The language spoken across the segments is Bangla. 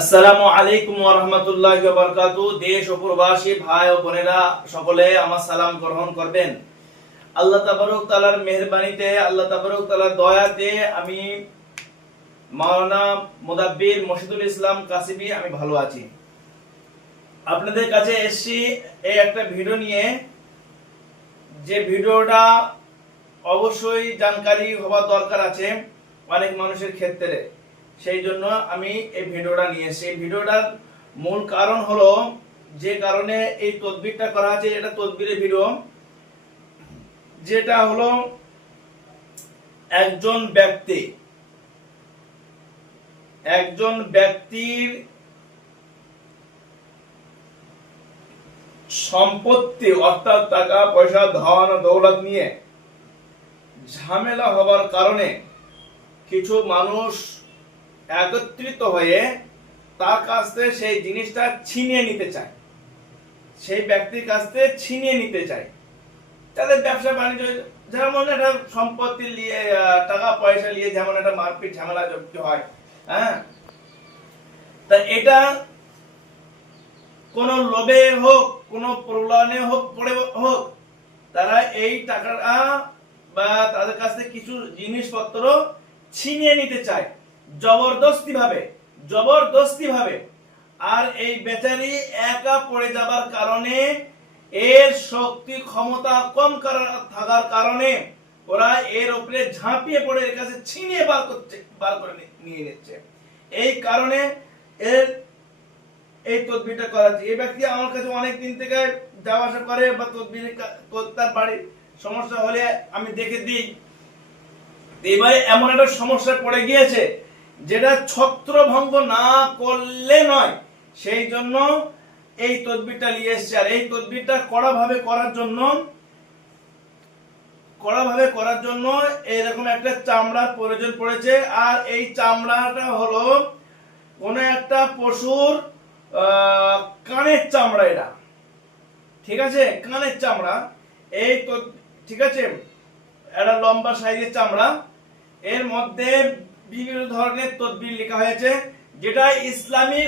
আসসালামু আলাইকুম ওয়া রাহমাতুল্লাহি ওয়া বারাকাতুহু। দেশ ও প্রবাসী ভাই ও বোনেরা সকলে আমার সালাম গ্রহণ করবেন। আল্লাহ তাবারক তাআলার মেহেরবানিতে, আল্লাহ তাবারক তাআলার দয়াতে আমি মাওলানা মুদাব্বির মশিদুল ইসলাম কাসিমি আমি ভালো আছি। আপনাদের কাছে এসেছি এই একটা ভিডিও নিয়ে, যে ভিডিওটা অবশ্যই জানকারি হওয়া দরকার আছে অনেক মানুষের ক্ষেত্রে। সেই জন্য আমি এই ভিডিওটা নিয়ে এসেছি। এই ভিডিওটার মূল কারণ হলো, যে কারণে এই তদবিরটা করা আছে, এটা তদবিরের ভিডিও, যেটা হলো একজন ব্যক্তির সম্পত্তি অর্থাৎ টাকা পয়সা ধন দৌলত নিয়ে ঝামেলা হবার কারণে কিছু মানুষ একত্রিত হয়ে তার কাছ থেকে সেই জিনিসটা ছিনিয়ে নিতে চায়, সেই ব্যক্তির কাছ থেকে ছিনিয়ে নিতে চায়। তাদের ব্যবসা বাণিজ্য যেমন একটা সম্পত্তি নিয়ে, টাকা পয়সা নিয়ে যেমন একটা মারপিট ঝামেলা যুক্ত হয়, হ্যাঁ, তা এটা কোন লোভে হোক, কোন প্রলোভনে হোক, পড়ে হোক, তারা এই টাকাটা বা তাদের কাছ থেকে কিছু জিনিসপত্র ছিনিয়ে নিতে চায় জবরদস্তি ভাবে। আর এই বেচারি একা পড়ে যাবার কারণে, এর শক্তি ক্ষমতা কম থাকার কারণে ওরা এর উপরে ঝাঁপিয়ে পড়ে এর কাছে ছিনিয়ে বার করে নিয়ে নিচ্ছে। এই কারণে এই তদবিরটা করাচ্ছি। এই ব্যক্তি আমার কাছে অনেক দিন থেকে যাওয়া আসা করে, বা তদবির তার বাড়ির সমস্যা হলে আমি দেখে দিই। এবারে এমন একটা সমস্যা পড়ে গিয়েছে যেটা ছত্রভঙ্গ না করলে নয়, সেই জন্য এই তদবিরটা নিয়ে এসেছে। আর এই তদবিরটা কড়াভাবে করার জন্য এরকম একটা চামড়ার প্রয়োজন পড়েছে। আর এই চামড়াটা হলো কোন একটা পশুর কানের চামড়া, এটা ঠিক আছে, কানের চামড়া। এই তো ঠিক আছে, একটা লম্বা সাইজের চামড়া। এর মধ্যে বিভিন্ন ধরনের তদবির লেখা হয়েছে, যেটা ইসলামী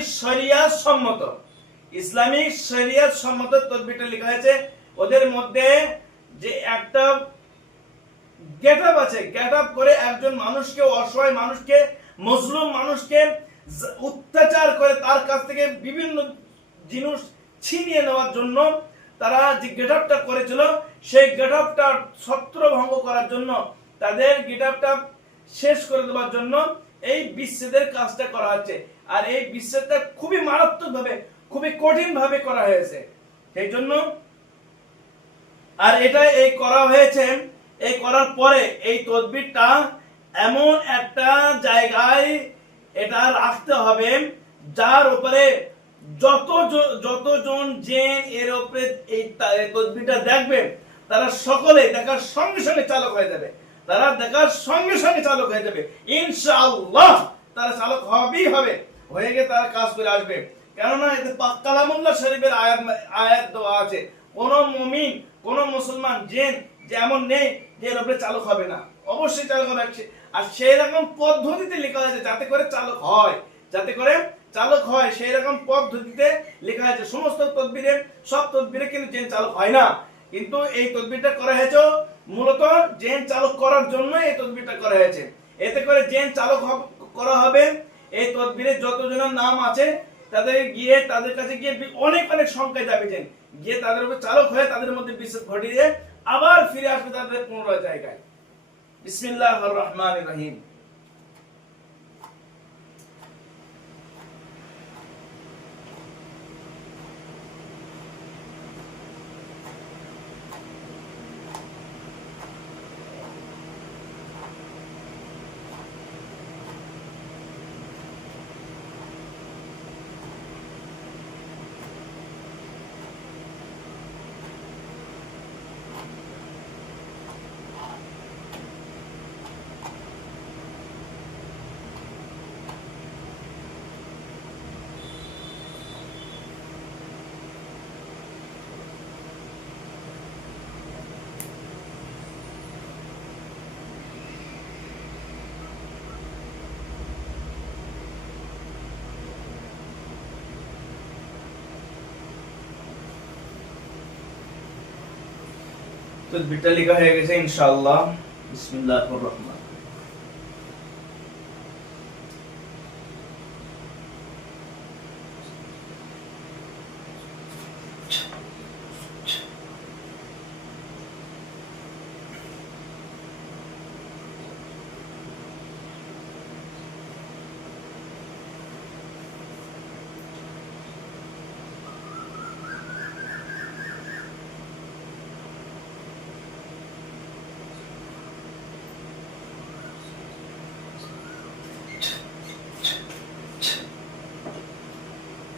শরিয়াত সম্মত তদবিরটা লেখা হয়েছে। ওদের মধ্যে যে একটা গেটআপ আছে, গেটআপ করে একজন মানুষকে, অসহায় মানুষকে, মজলুম মানুষকে অত্যাচার করে তার কাছ থেকে বিভিন্ন জিনিস ছিনিয়ে নেওয়ার জন্য তারা যে গেটআপটা করেছিল, সেই গেটআপটা ছত্রভঙ্গ করার জন্য, তাদের গেটআপটা শেষ করে দেওয়ার জন্য এই বিচ্ছেদের কাজটা করা হচ্ছে। আর এই বিচ্ছেদটা খুবই মারাত্মক ভাবে, খুবই কঠিন ভাবে করা হয়েছে। সেই জন্য আর এটা এই করা হয়েছে, এই করার পরে এই তদবিরটা এমন একটা জায়গায় এটা রাখতে হবে যার উপরে যতজন জিন এর উপরে এই তদবিরটা দেখবে, তারা সকলে দেখার সঙ্গে সঙ্গে চালক হয়ে যাবে। ইনশাআল্লাহ তারা চালক হবেই হবে, হয়ে গিয়ে তারা কাজ করে আসবে। কেননা এতে পাক কালামুল্লাহ শরীফের আয়াত দেওয়া আছে, কোন মুমিন, কোন মুসলমান জিন যেমন নেই যে এর উপরে চালক হবে না, অবশ্যই চালক হবে। আর সেই রকম পদ্ধতিতে লেখা আছে যাতে করে চালক হয়, সেই রকম পদ্ধতিতে লেখা আছে। সমস্ত তদবিরে, সব তদবিরে কিন্তু জিন চালক হয় না, কিন্তু এই তদবিরটা করা হয়েছে মূলত জিন চালক করার জন্য। এই তদবিরটা করা হয়েছে, এতে করে জিন চালক করা হবে। এই তদবিরে যতজনের নাম আছে তাদের কাছে গিয়ে অনেক সংখ্যায় যাবে, জিন গিয়ে তাদের উপর চালক হয়ে তাদের মধ্যে বিচ্ছেদ ঘটিয়ে আবার ফিরে আসবে তাদের পুনরায় জায়গায়। বিসমিল্লাহির রহমানির রহিম। তদবিরটা লেখা হয়ে গেছে ইনশাআল্লাহ। বিসমিল্লাহির রহমানির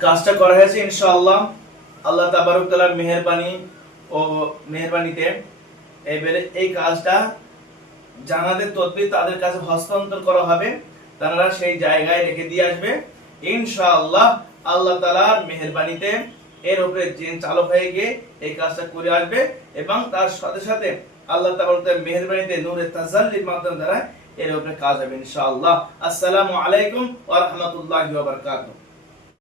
কাজটা করা হয়েছে ইনশাআল্লাহ। আল্লাহ তাবারক তাআলার মেহেরবানিতে এবারে এই কাজটা জানাদের তদবির তাদের কাছে হস্তান্তর করা হবে, তারা সেই জায়গায় রেখে দিয়ে আসবে ইনশাআল্লাহ। আল্লাহ তাআলার মেহেরবানিতে এর উপরে জিন চালক হয়ে গিয়ে এই কাজটা করে আসবে এবং তার সাথে সাথে আল্লাহ তাবারক তাআলার মেহেরবানিতে নূরে তাজাল্লির মাধ্যমে দ্বারা এর উপরে কাজ হবে ইনশাআল্লাহ। আসসালামু আলাইকুম ওয়া রাহমাতুল্লাহি ওয়া বারাকাতুহু।